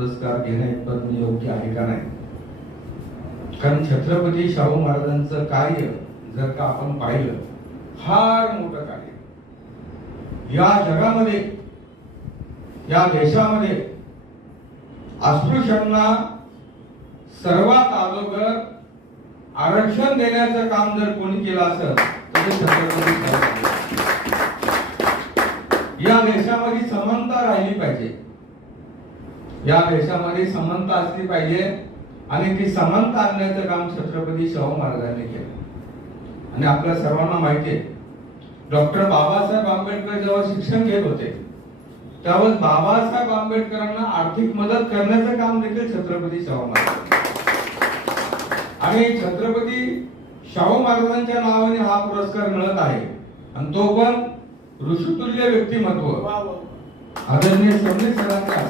पुरस्कार घेणे इतपत योग्य आहे का नाही? कारण छत्रपती शाहू महाराजांचं कार्य जर का आपण पाहिलं, फार मोठं कार्य या जगामध्ये, या देशामध्ये अस्पृश्यांना सर्वात अगोदर आरक्षण देण्याचं काम जर कोणी केलं असेल तर ते छत्रपती शाहू. या देशामध्ये समानता राहिली पाहिजे, या देशामध्ये समानता असली पाहिजे आणि ती समानता आणण्याचं काम छत्रपती शाहू महाराजांनी केलं. आणि आपल्या सर्वांना माहिती आहे, डॉक्टर बाबासाहेब आंबेडकर जेव्हा शिक्षण घेत होते त्यावेळेस बाबासाहेब आंबेडकरांना आर्थिक मदत करण्याचं काम देखील छत्रपती शाहू महाराज. आणि छत्रपती शाहू महाराजांच्या नावाने हा पुरस्कार मिळत आहे आणि तो पण ऋषितुल्य व्यक्तिमत्व आदरणीय सबनीस सरांचा